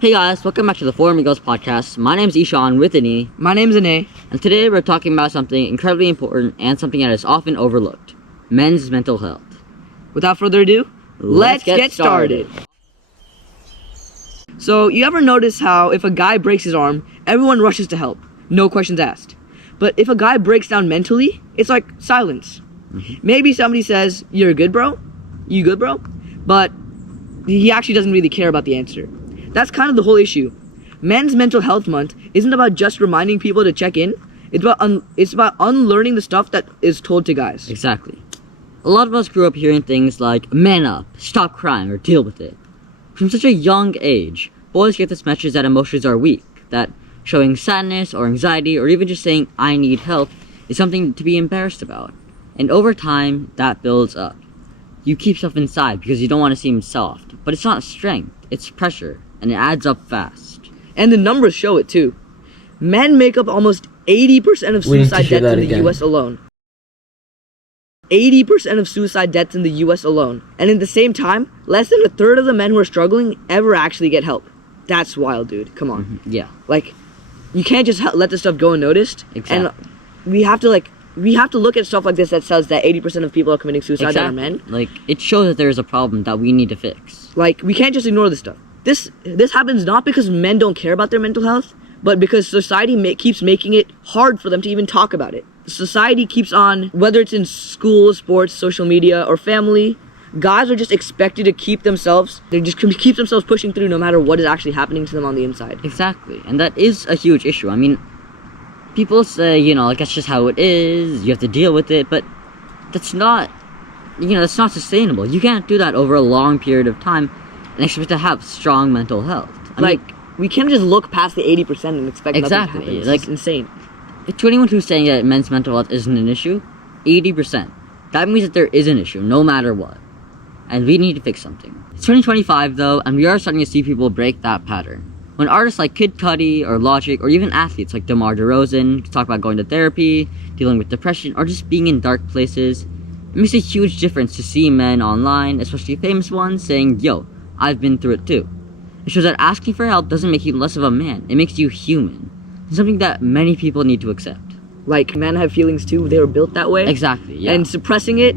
Hey guys, welcome back to the Four Amigos Podcast. My name's Ishan with an E. My name's Ane. And today we're talking about something incredibly important and something that is often overlooked. Men's mental health. Without further ado, let's get started. So, you ever notice how if a guy breaks his arm, everyone rushes to help, no questions asked. But if a guy breaks down mentally, it's like silence. Maybe somebody says, "You're good, bro? You good, bro?" But he actually doesn't really care about the answer. That's kind of the whole issue. Men's Mental Health Month isn't about just reminding people to check in. It's about unlearning the stuff that is told to guys. Exactly. A lot of us grew up hearing things like, man up, stop crying, or deal with it. From such a young age, boys get this message that emotions are weak, that showing sadness or anxiety or even just saying, I need help, is something to be embarrassed about. And over time, that builds up. You keep stuff inside because you don't want to seem soft, but it's not strength, it's pressure. And it adds up fast. And the numbers show it too. Men make up almost 80% of suicide deaths in the US alone. 80% of suicide deaths in the US alone. And at the same time, less than a third of the men who are struggling ever actually get help. That's wild, dude. Come on. Mm-hmm. Yeah. Like, you can't just let this stuff go unnoticed. Exactly. And we have to look at stuff like this that says that 80% of people are committing suicide that are men. Like, it shows that there is a problem that we need to fix. Like, we can't just ignore this stuff. This happens not because men don't care about their mental health, but because society keeps making it hard for them to even talk about it. Society keeps on, whether it's in school, sports, social media, or family, guys are just expected to keep themselves pushing through no matter what is actually happening to them on the inside. Exactly, and that is a huge issue. I mean, people say, like, that's just how it is, you have to deal with it, but that's not sustainable. You can't do that over a long period of time and expect to have strong mental health. I mean, we can't just look past the 80% and expect nothing to happen. It's insane. To anyone who's saying that men's mental health isn't an issue, 80%. That means that there is an issue, no matter what. And we need to fix something. It's 2025 though, and we are starting to see people break that pattern. When artists like Kid Cudi or Logic, or even athletes like DeMar DeRozan talk about going to therapy, dealing with depression, or just being in dark places, it makes a huge difference to see men online, especially famous ones, saying, yo, I've been through it too. It shows that asking for help doesn't make you less of a man. It makes you human. It's something that many people need to accept. Like, men have feelings too. They were built that way. Exactly, yeah. And suppressing it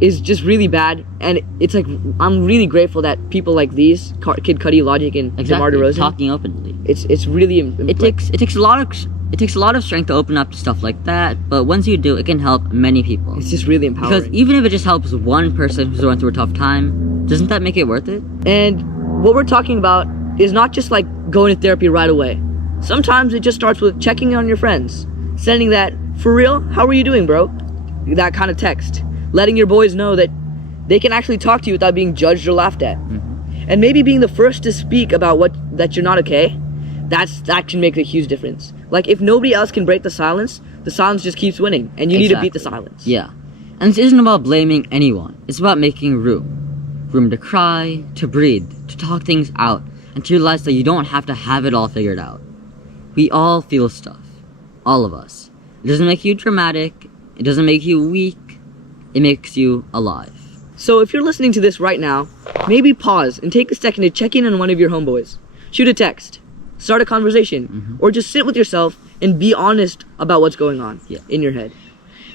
is just really bad. And it's like, I'm really grateful that people like these, Kid Cudi, Logic, and DeMar DeRozan, talking openly. It's really it takes a lot of strength to open up to stuff like that, but once you do, it can help many people. It's just really empowering. Because even if it just helps one person who's going through a tough time, doesn't that make it worth it? And what we're talking about is not just like going to therapy right away. Sometimes it just starts with checking in on your friends, sending that, "For real, how are you doing, bro?" That kind of text. Letting your boys know that they can actually talk to you without being judged or laughed at. Mm-hmm. And maybe being the first to speak about that you're not okay, that can make a huge difference. Like, if nobody else can break the silence just keeps winning, and you need to beat the silence. Yeah. And this isn't about blaming anyone. It's about making room. Room to cry, to breathe, to talk things out, and to realize that you don't have to have it all figured out. We all feel stuff. All of us. It doesn't make you dramatic. It doesn't make you weak. It makes you alive. So if you're listening to this right now, maybe pause and take a second to check in on one of your homeboys. Shoot a text. Start a conversation. Or just sit with yourself and be honest about what's going on in your head.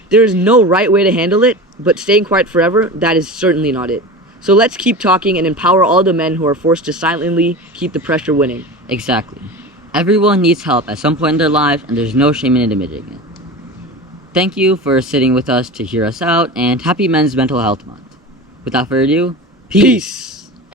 There is no right way to handle it, but staying quiet forever, that is certainly not it. So let's keep talking and empower all the men who are forced to silently keep the pressure winning. Exactly. Everyone needs help at some point in their life, and there's no shame in admitting it. Thank you for sitting with us to hear us out, and happy Men's Mental Health Month. Without further ado, peace.